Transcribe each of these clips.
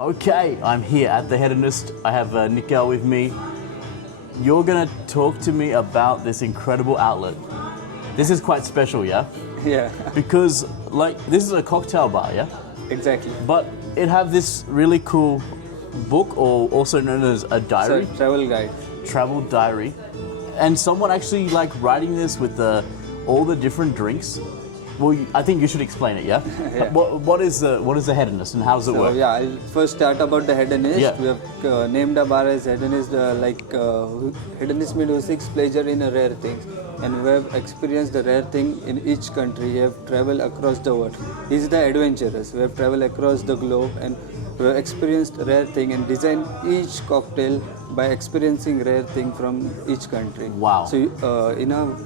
Okay, I'm here at the Hedonist. I have Nikhil with me. You're gonna talk to me about this incredible outlet. This is quite special, yeah? Yeah, Because this is a cocktail bar, yeah? exactly. But it have this really cool book, or also known as a diary, So, travel guide. travel diary, and someone actually writing this with all the different drinks. Well, I think you should explain it, yeah? Yeah. What is the Hedonist and how does it So work? yeah, I'll first start about the Hedonist. Yeah. We have named a bar as Hedonist, Hedonist means who seeks pleasure in a rare things, and we have experienced the rare thing in each country. We have traveled across the world. He's the adventurous. We have traveled across the globe and we have experienced rare thing and designed each cocktail by experiencing rare thing from each country. Wow. So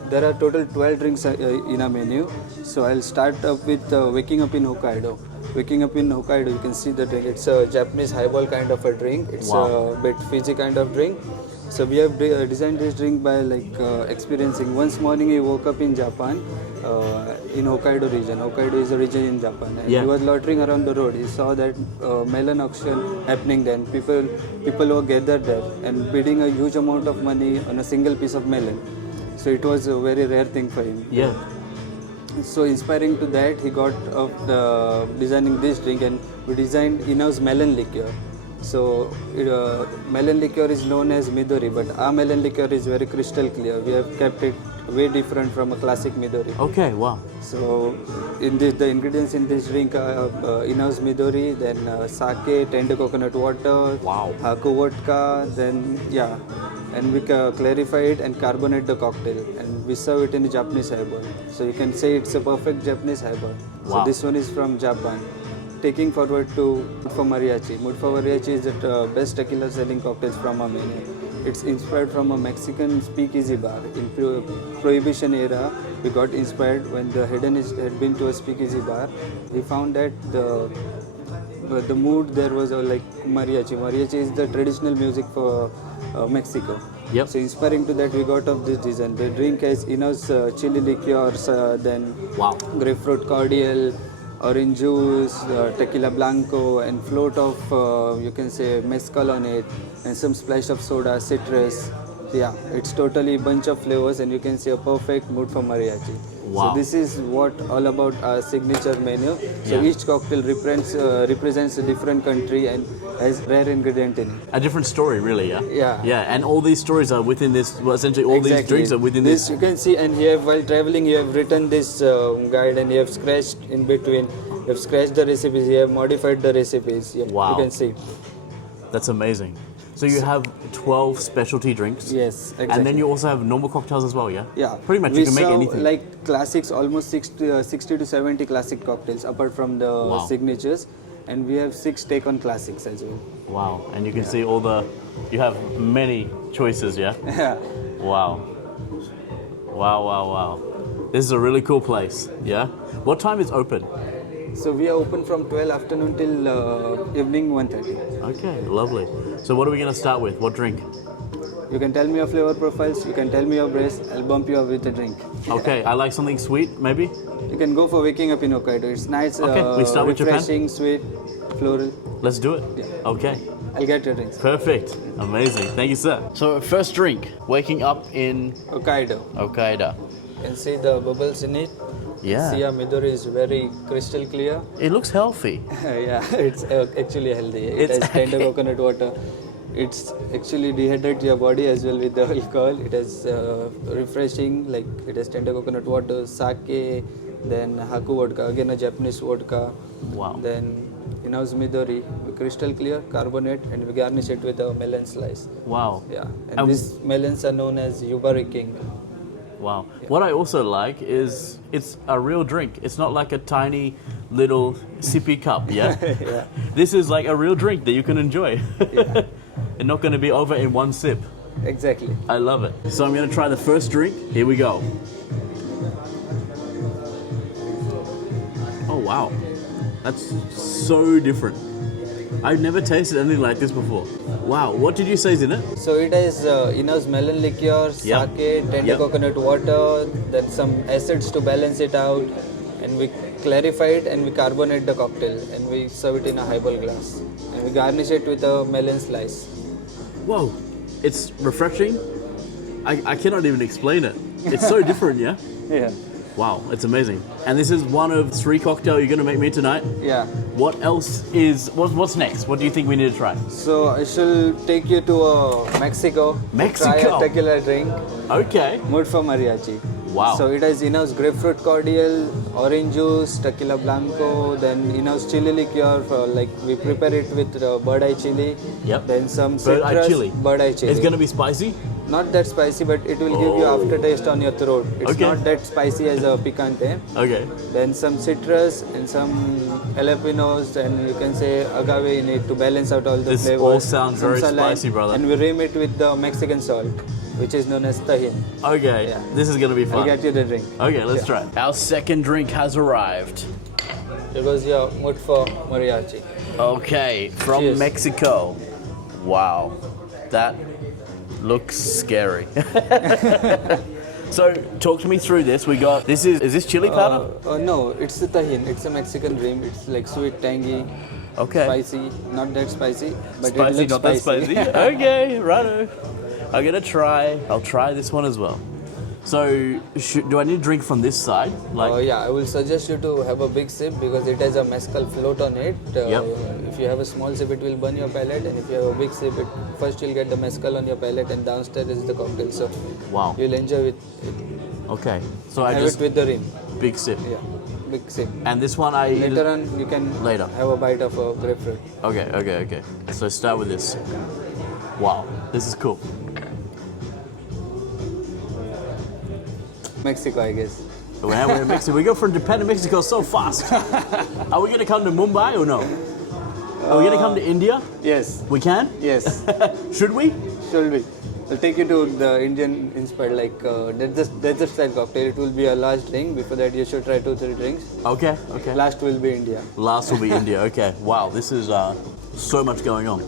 there are total 12 drinks in a menu. So I'll start up with waking up in Hokkaido. Waking up in Hokkaido, you can see the drink. It's a Japanese highball kind of a drink. It's a bit fizzy kind of drink. So we have designed this drink by experiencing. Once morning he woke up in Japan, in Hokkaido region. Hokkaido is a region in Japan. And he was loitering around the road. He saw that melon auction happening then. People were gathered there and bidding a huge amount of money on a single piece of melon. So it was a very rare thing for him. Yeah. So inspiring to that, he got of designing this drink, and we designed in-house melon liqueur. So melon liqueur is known as Midori, but our melon liqueur is very crystal clear. We have kept it way different from a classic Midori. Okay, wow. So in this, the ingredients in this drink are in-house Midori, then sake, tender coconut water, Haku vodka, then and we clarify it and carbonate the cocktail, and we serve it in the Japanese highball. So you can say it's a perfect Japanese highball. So this one is from Japan. Taking forward to Mood for Mariachi. Mood for Mariachi is the best tequila selling cocktails from our menu. It's inspired from a Mexican speakeasy bar. In Prohibition era, we got inspired when the Hedonist had been to a speakeasy bar. We found that the mood there was like mariachi. Mariachi is the traditional music for Mexico. Yep. So inspiring to that, we got of this design. The drink has in-house chili liqueurs, then grapefruit cordial, orange juice, tequila blanco, and float of you can say mezcal on it, and some splash of soda, citrus. Yeah, it's totally bunch of flavors, and you can see a perfect mood for mariachi. Wow. So this is what all about our signature menu. So each cocktail represents a different country and has rare ingredient in it. A different story, really, yeah? Yeah. Yeah, and all these stories are within this, well, essentially all these drinks are within this. You can see, and here while traveling you have written this guide, and you have scratched in between. You have scratched the recipes, you have modified the recipes. Yeah, Wow. You can see. That's amazing. So you have 12 specialty drinks? Yes, exactly. And then you also have normal cocktails as well, yeah? Yeah. Pretty much, you can make anything. Like classics, almost 60 to 70 classic cocktails, apart from the signatures. And we have 6 take-on classics as well. Wow, and you can see you have many choices, yeah? Yeah. Wow. Wow. This is a really cool place, yeah? What time is open? So we are open from 12 afternoon till evening 1:30. Okay, lovely. So what are we going to start with? What drink? You can tell me your flavor profiles, you can tell me your brace, I'll bump you up with a drink. Okay, I like something sweet, maybe? You can go for waking up in Hokkaido. It's nice, we start with Japan? refreshing, sweet, floral. Let's do it. Yeah. Okay. I'll get your drinks. Perfect. Amazing. Thank you, sir. So first drink, waking up in Hokkaido. Hokkaido. You can see the bubbles in it. Yeah. See, our Midori is very crystal clear. It looks healthy. Yeah, it's actually healthy. It has tender coconut water. It's actually dehydrate your body as well with the alcohol. It has refreshing, like it has tender coconut water, sake, then Haku vodka, again a Japanese vodka. Wow. Then in-house Midori, crystal clear, carbonate, and we garnish it with a melon slice. Wow. Yeah, and these melons are known as Yubari King. Wow. Yeah. What I also like is it's a real drink. It's not like a tiny little sippy cup, yeah? Yeah. This is like a real drink that you can enjoy. Yeah. And not going to be over in one sip. Exactly. I love it. So I'm going to try the first drink. Here we go. Oh, wow. That's so different. I've never tasted anything like this before. Wow, what did you say is in it? So it has in-house melon liqueur, sake, tender coconut water, then some acids to balance it out, and we clarify it and we carbonate the cocktail and we serve it in a highball glass. And We garnish it with a melon slice. Whoa, it's refreshing. I cannot even explain it. It's so different, yeah? Yeah. Wow, it's amazing. And this is one of 3 cocktails you're gonna make me tonight. Yeah. What else what's next? What do you think we need to try? So I shall take you to Mexico. Mexico? Try a tequila drink. Okay. Mood for mariachi. Wow. So it has in-house grapefruit cordial, orange juice, tequila blanco, then in-house chili liqueur. We prepare it with bird eye chili. Yep. Then some Bird eye citrus. chili. Bird eye chili. It's gonna be spicy? Not that spicy, but it will give you aftertaste on your throat. It's Okay. not that spicy as a picante. Okay. Then some citrus and some jalapenos, and you can say agave in it to balance out all the This flavors. all sounds Some very salad, spicy, brother. And we rim it with the Mexican salt, which is known as tajin. Okay, Yeah. this is gonna be I'll fun. get you the drink. Okay, let's try. Our second drink has arrived. It was your mood for mariachi. Okay, from Cheers. Mexico. Wow, that looks scary. So, talk to me through this. We got is this chili powder? No, it's the tajin. It's a Mexican dream. It's like sweet, tangy, Okay, spicy. Not that spicy, but spicy, it looks not that spicy. Okay, righto. I'm gonna try. I'll try this one as well. So, do I need to drink from this side? Yeah, I will suggest you to have a big sip because it has a mezcal float on it. Yep. If you have a small sip, it will burn your palate, and if you have a big sip, first you'll get the mezcal on your palate, and downstairs is the cocktail. So wow. you'll enjoy it. Okay, so I Have just it with the rim. big sip. Yeah, big sip. And this one I Later on, you can Later. have a bite of a grapefruit. Okay. So start with this. Wow, this is cool. Mexico, I guess. We're in Mexico. We go from Japan to Mexico so fast. Are we gonna come to Mumbai or no? Are we gonna come to India? Yes, We can? yes. Should we? Should be. I'll take you to the Indian inspired, desert style cocktail. It will be a large drink. Before that, you should try 2-3 drinks. Okay. Last will be India. Last will be India. Okay. Wow, this is so much going on.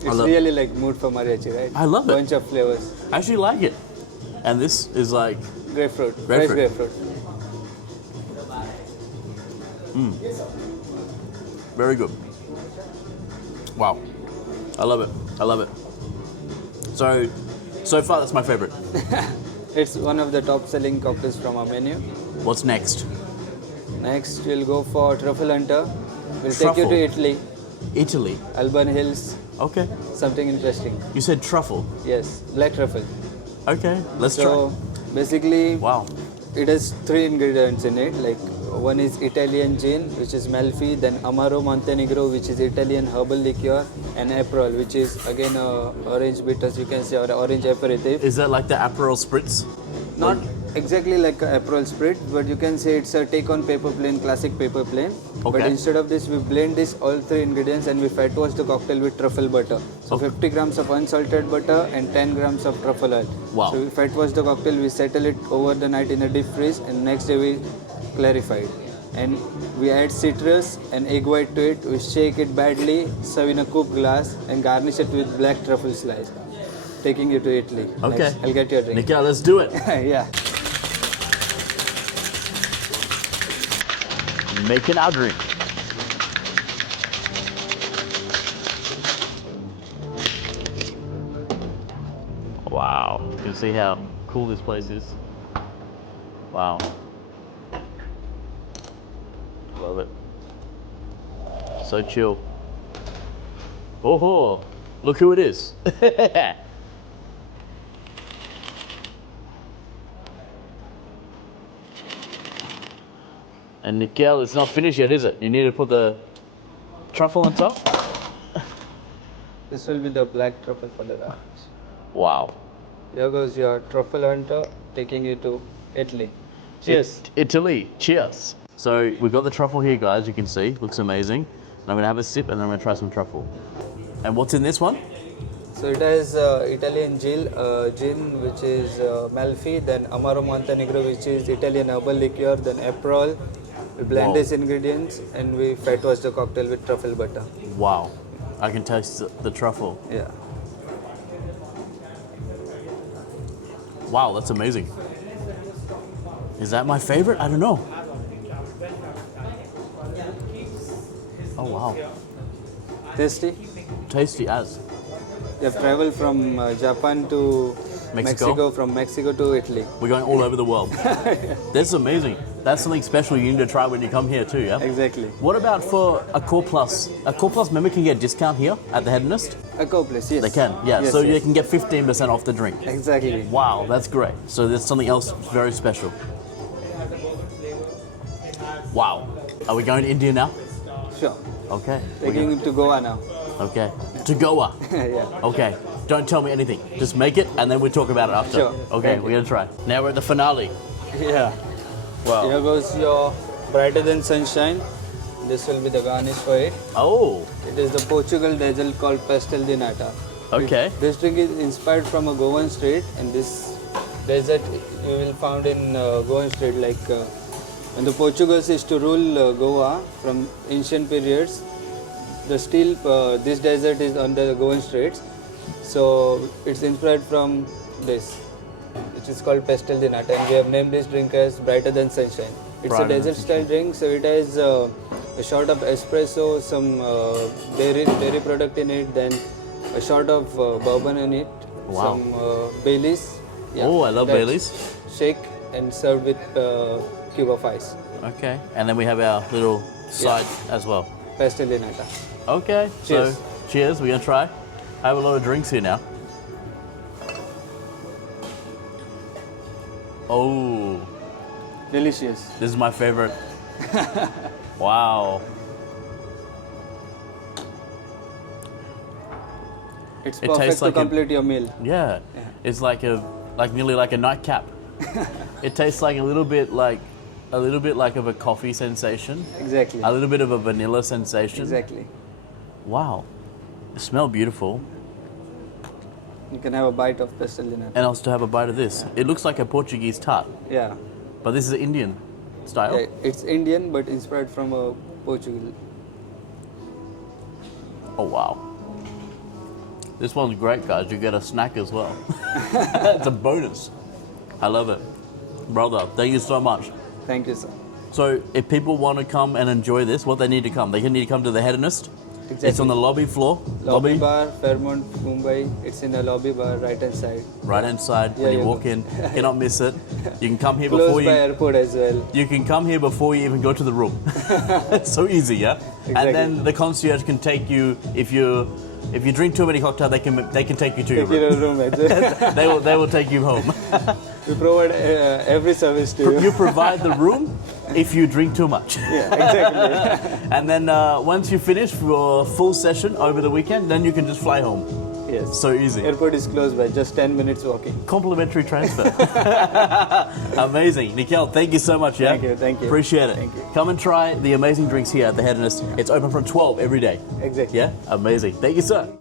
It's really like mood for mariachi, right? I love it. Bunch of flavors. I actually like it. And this is like Grapefruit. Grapefruit. Fresh grapefruit. very good. Wow. I love it. So far that's my favorite. It's one of the top selling cocktails from our menu. What's next? Next, we'll go for Truffle Hunter. We'll take Truffle. you to Italy, Italy. Alban Hills, Okay. something interesting. You said truffle. Yes, black truffle. Okay. Let's So basically, try. Wow. it has 3 ingredients in it. Like one is Italian gin, which is Malfi, then Amaro Montenegro, which is Italian herbal liqueur, and Aperol, which is again orange bitters, you can say, or orange aperitif. Is that like the Aperol spritz? Not exactly like a Aperol Spritz, but you can say it's a take on paper plane, classic paper plane. But Okay. instead of this, we blend this all 3 ingredients and we fat wash the cocktail with truffle butter. So 50 grams of unsalted butter and 10 grams of truffle oil. Wow. So we fat wash the cocktail, we settle it over the night in a deep freeze, and next day we clarify it. And we add citrus and egg white to it. We shake it badly, serve in a coupe glass, and garnish it with black truffle slice. Taking you to Italy. Okay. Next, I'll get you a drink. Nikhil, let's do it. Yeah. Making our drink. Wow. You can see how cool this place is. Wow. Love it. So chill. Oh, look who it is. And Nikhil, it's not finished yet, is it? You need to put the truffle on top? This will be the black truffle for the garnish. Wow. Here goes your Truffle Hunter, taking you to Italy. Cheers. Italy, cheers. So we've got the truffle here, guys, you can see. Looks amazing. And I'm gonna have a sip and then I'm gonna try some truffle. And what's in this one? So it has Italian gin, which is Malfi, then Amaro Montenegro, which is Italian herbal liqueur, then Aperol. We blend Wow. these ingredients and we fat wash the cocktail with truffle butter. Wow. I can taste the truffle. Yeah. Wow, that's amazing. Is that my favorite? I don't know. Oh, wow. Tasty. Tasty as. We have traveled from Japan to Mexico. from Mexico to Italy. We're going all over the world. This is amazing. That's something special you need to try when you come here too, yeah? Exactly. What about for Accor Plus? Accor Plus member can get discount here at the Hedonist? Accor place, yes. They can, yeah. Yes, so yes. you can get 15% off the drink. Exactly. Wow, that's great. So there's something else very special. Wow. Are we going to India now? Sure. Okay. Taking him to Goa now. Okay. To Goa. Yeah. Okay. Don't tell me anything. Just make it and then we'll talk about it after. Sure. Okay, Thank we're you. going to try. Now we're at the finale. Yeah. Wow. Here goes your brighter than sunshine. This will be the garnish for it. Oh, It is the Portugal dessert called pastel de nata. okay. This drink is inspired from a Goan street, and this dessert you will found in Goan street. Like when the Portuguese used to rule Goa from ancient periods, this desert is on the Goan streets. So it's inspired from this, which is called pastel de nata, and we have named this drink as brighter than sunshine. It's Brighter a than desert style drink, so it has a shot of espresso, some dairy product in it, then a shot of bourbon in it, Wow. some Baileys. Yeah, Oh, I love that's Baileys. Shake and served with cube of ice. Okay. And then we have our little side as well. Pastel de nata. Okay. Cheers. So, cheers. We're going to try. I have a lot of drinks here now. Oh, Delicious. this is my favorite. Wow. It's It perfect tastes to like complete your meal. Yeah. It's like nearly like a nightcap. It tastes like a little bit like of a coffee sensation. Exactly. A little bit of a vanilla sensation. Exactly. Wow. It smells beautiful. You can have a bite of pastel de nata. And also to have a bite of this. It looks like a Portuguese tart, Yeah. but this is Indian style. Yeah, it's Indian but inspired from a Portugal. Oh wow. This one's great, guys. You get a snack as well. It's a bonus. I love it. Brother, thank you so much. Thank you, sir. So if people want to come and enjoy this, what they need to come? They need to come to the Hedonist. Exactly. It's on the lobby floor. Lobby bar, Fairmont Mumbai. It's in the lobby bar, right hand side. Right hand side Yeah, when you yeah. walk in. Cannot miss it. You can come here Close before by you. airport as well. You can come here before you even go to the room. It's so easy, yeah. Exactly. And then the concierge can take you if you drink too many cocktails. They can take you to your Take your room. room as well. They will take you home. We provide every service to you. You provide the room if you drink too much. Yeah, exactly. And then once you finish your full session over the weekend, then you can just fly home. Yes. So easy. Airport is close by, just 10 minutes walking. Complimentary transfer. Amazing. Nikhil, thank you so much. Yeah? Thank you. Appreciate it. Thank you. Come and try the amazing drinks here at the Hedonist. It's open from 12 every day. Exactly. Yeah? Amazing. Thank you, sir.